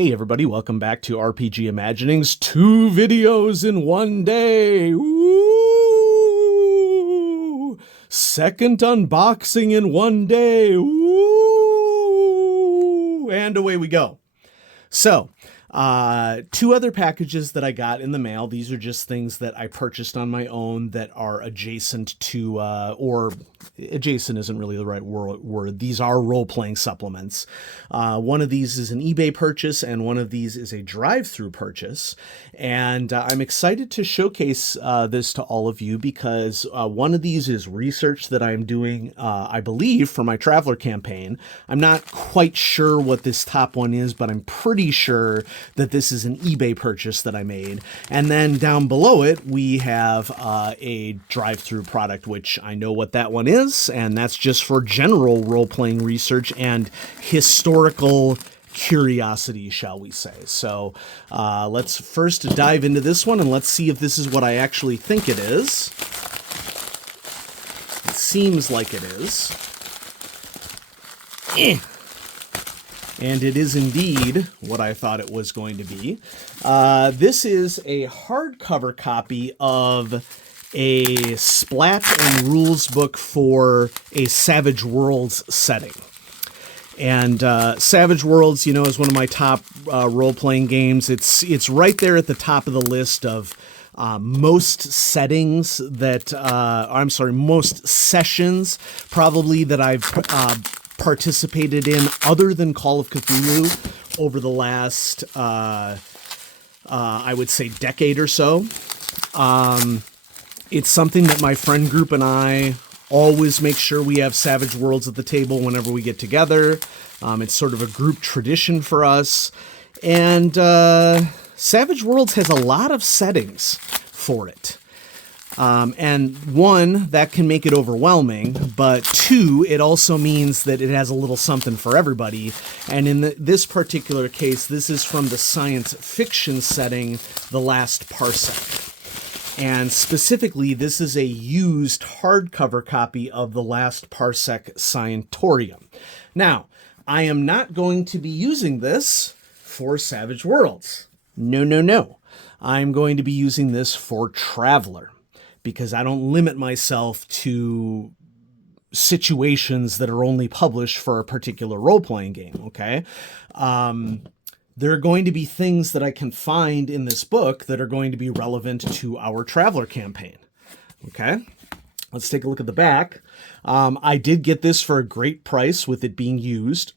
Hey everybody, welcome back to RPG Imaginings. 2 videos in one day. Woo! Second unboxing in one day. Woo! And away we go. So, 2 other packages that I got in the mail. These are just things that I purchased on my own that are adjacent to, or adjacent isn't really the right word. These are role-playing supplements. One of these is an eBay purchase, and one of these is a drive-thru purchase. And I'm excited to showcase this to all of you because one of these is research that I'm doing, I believe, for my Traveler campaign. I'm not quite sure what this top one is, but I'm pretty sure that this is an eBay purchase that I made. And then down below it, we have a drive-thru product, which I know what that one is, and that's just for general role-playing research and historical curiosity, shall we say. So let's first dive into this one, and let's see if this is what I actually think it is. It seems like it is. And it is indeed what I thought it was going to be. This is a hardcover copy of a splat and rules book for a Savage Worlds setting. And Savage Worlds, you know, is one of my top role-playing games. It's right there at the top of the list of most settings that, most sessions probably that I've participated in other than Call of Cthulhu over the last, I would say, decade or so. It's something that my friend group and I always make sure we have Savage Worlds at the table whenever we get together. It's sort of a group tradition for us. And Savage Worlds has a lot of settings for it. And 1, that can make it overwhelming, but 2, it also means that it has a little something for everybody. And in this particular case, this is from the science fiction setting, The Last Parsec. And specifically, this is a used hardcover copy of The Last Parsec Scientorium. Now, I am not going to be using this for Savage Worlds. No. I'm going to be using this for Traveler, because I don't limit myself to situations that are only published for a particular role-playing game, okay? There are going to be things that I can find in this book that are going to be relevant to our Traveler campaign, okay? Let's take a look at the back. I did get this for a great price with it being used.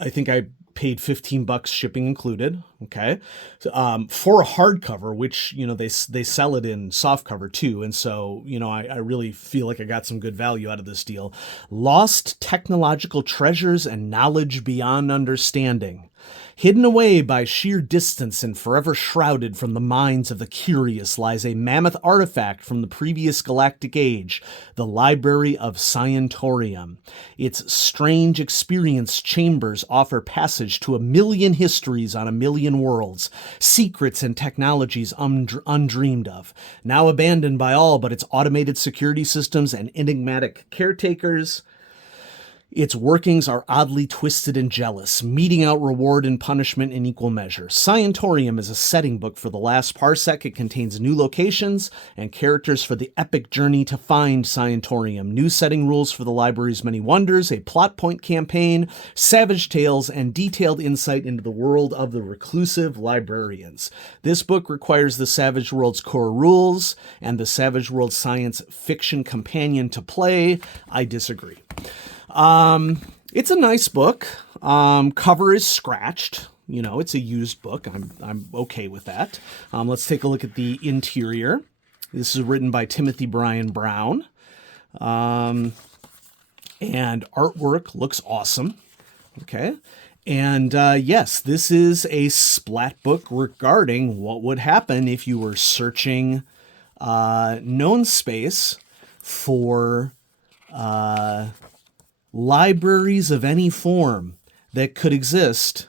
I think I paid $15 shipping included, okay? For a hardcover, which, you know, they sell it in softcover too, and so, you know, I really feel like I got some good value out of this deal. Lost technological treasures and knowledge beyond understanding. Hidden away by sheer distance and forever shrouded from the minds of the curious lies a mammoth artifact from the previous galactic age, the Library of Scientorium. Its strange experience chambers offer passage to 1,000,000 histories on 1,000,000 worlds, secrets and technologies undreamed of, now abandoned by all but its automated security systems and enigmatic caretakers. Its workings are oddly twisted and jealous, meting out reward and punishment in equal measure. Scientorium is a setting book for The Last Parsec. It contains new locations and characters for the epic journey to find Scientorium, new setting rules for the library's many wonders, a plot point campaign, savage tales, and detailed insight into the world of the reclusive librarians. This book requires the Savage Worlds core rules and the Savage Worlds science fiction companion to play. I disagree. It's a nice book. Cover is scratched. You know, it's a used book. I'm okay with that. Let's take a look at the interior. This is written by Timothy Bryan Brown. And artwork looks awesome. Okay. And yes, this is a splat book regarding what would happen if you were searching known space for libraries of any form that could exist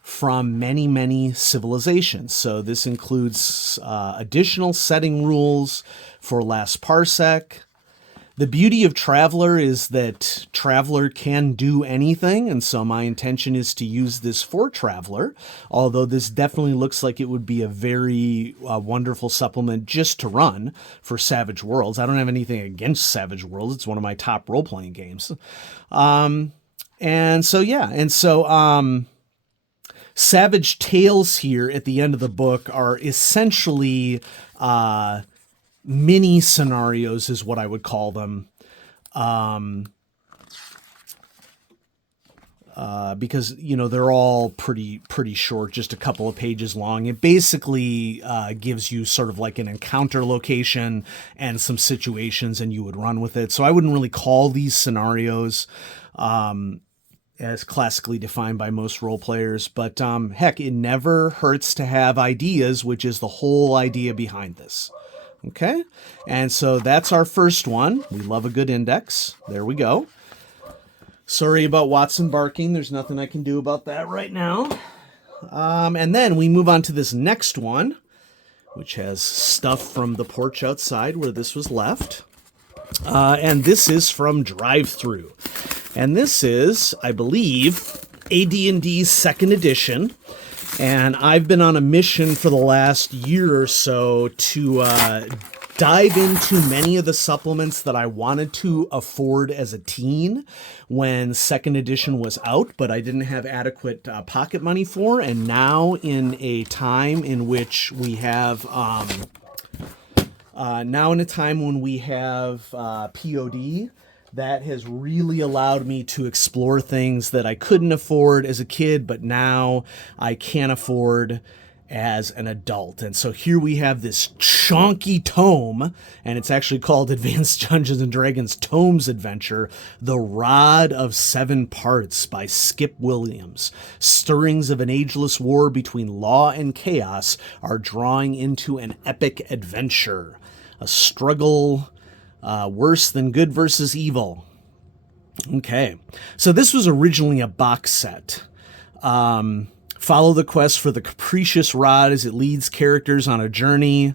from many, many civilizations. So this includes additional setting rules for Last Parsec. The beauty of Traveler is that Traveler can do anything, and so my intention is to use this for Traveler, although this definitely looks like it would be a very wonderful supplement just to run for Savage Worlds. I don't have anything against Savage Worlds. It's one of my top role-playing games. Savage Tales here at the end of the book are essentially mini scenarios is what I would call them. Because, they're all pretty short, just a couple of pages long. It basically gives you sort of like an encounter location and some situations, and you would run with it. So I wouldn't really call these scenarios as classically defined by most role players, but heck, it never hurts to have ideas, which is the whole idea behind this. Okay, and so that's our first one. We love a good index. There we go. Sorry about Watson barking. There's nothing I can do about that right now. And then we move on to this next one, which has stuff from the porch outside where this was left. And this is from DriveThru. And this is, I believe, AD&D's second edition. And I've been on a mission for the last year or so to dive into many of the supplements that I wanted to afford as a teen when second edition was out, but I didn't have adequate pocket money for. And now in a time in which we have... POD, that has really allowed me to explore things that I couldn't afford as a kid, but now I can afford as an adult. And so here we have this chunky tome, and it's actually called Advanced Dungeons & Dragons Tomes Adventure, The Rod of Seven Parts by Skip Williams. Stirrings of an ageless war between law and chaos are drawing into an epic adventure. A struggle worse than good versus evil. Okay, so this was originally a box set. Follow the quest for the capricious rod as it leads characters on a journey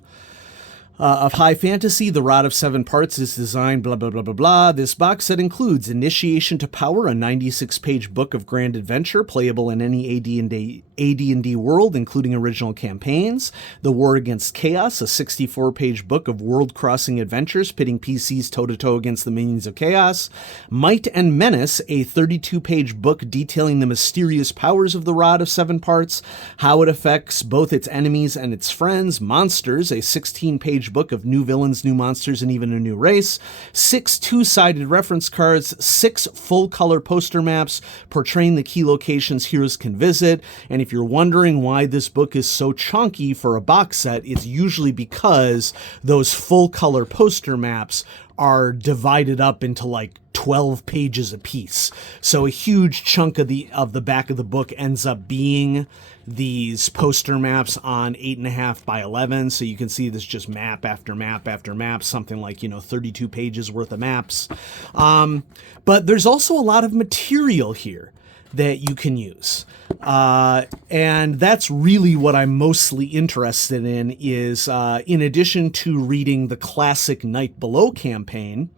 of high fantasy. The Rod of Seven Parts is designed blah, blah, blah, blah, blah. This box set includes Initiation to Power, a 96-page book of grand adventure playable in any AD&D world, including original campaigns. The War Against Chaos, a 64-page book of world-crossing adventures pitting PCs toe-to-toe against the minions of chaos. Might and Menace, a 32-page book detailing the mysterious powers of the Rod of Seven Parts, how it affects both its enemies and its friends. Monsters, a 16-page book of new villains, new monsters, and even a new race. 6 two-sided reference cards, 6 full-color poster maps portraying the key locations heroes can visit. And if you're wondering why this book is so chunky for a box set, it's usually because those full-color poster maps are divided up into like 12 pages a piece. So a huge chunk of the back of the book ends up being these poster maps on 8.5 by 11. So you can see this just map after map after map, something like, 32 pages worth of maps. But there's also a lot of material here that you can use. And that's really what I'm mostly interested in is, in addition to reading the classic Night Below campaign,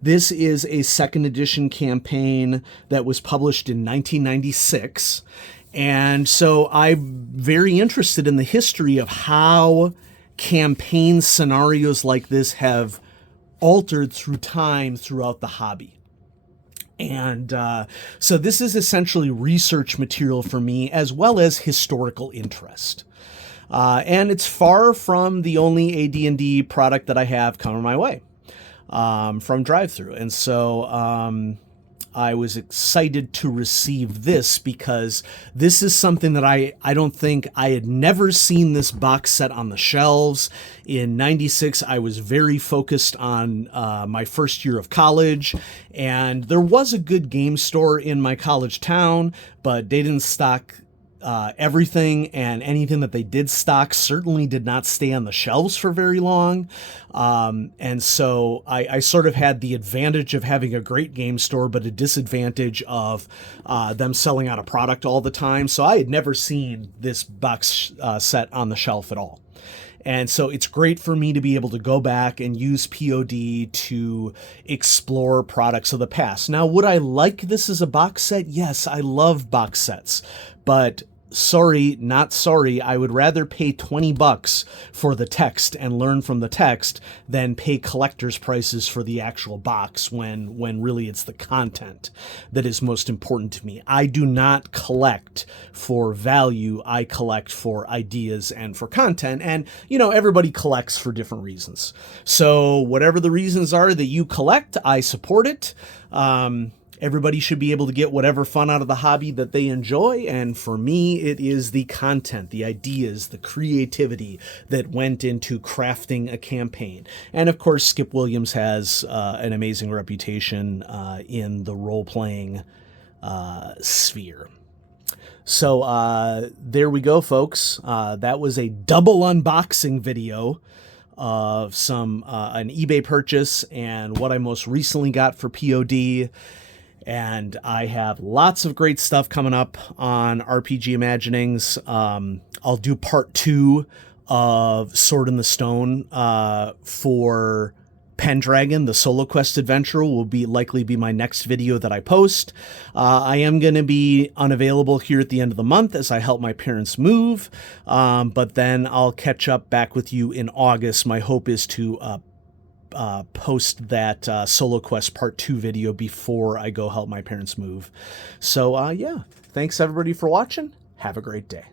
this is a second edition campaign that was published in 1996. And so I'm very interested in the history of how campaign scenarios like this have altered through time throughout the hobby. And so this is essentially research material for me as well as historical interest. And it's far from the only AD&D product that I have coming my way from DriveThru. And so I was excited to receive this because this is something that I don't think I had never seen this box set on the shelves. In 96, I was very focused on my first year of college, and there was a good game store in my college town, but they didn't stock everything, and anything that they did stock certainly did not stay on the shelves for very long. And so I sort of had the advantage of having a great game store, but a disadvantage of them selling out a product all the time. So I had never seen this box set on the shelf at all. And so it's great for me to be able to go back and use POD to explore products of the past. Now, would I like this as a box set? Yes, I love box sets, but sorry, not sorry. I would rather pay $20 for the text and learn from the text than pay collector's prices for the actual box when really it's the content that is most important to me. I do not collect for value. I collect for ideas and for content. And, everybody collects for different reasons. So whatever the reasons are that you collect, I support it. Everybody should be able to get whatever fun out of the hobby that they enjoy. And for me, it is the content, the ideas, the creativity that went into crafting a campaign. And of course, Skip Williams has an amazing reputation in the role-playing sphere. So there we go, folks. That was a double unboxing video of an eBay purchase and what I most recently got for POD. And I have lots of great stuff coming up on RPG Imaginings. I'll do part 2 of Sword in the Stone for Pendragon. The Solo Quest adventure will likely be my next video that I post. I am going to be unavailable here at the end of the month as I help my parents move. But then I'll catch up back with you in August. My hope is to post that Solo Quest Part 2 video before I go help my parents move. So, yeah, thanks everybody for watching. Have a great day.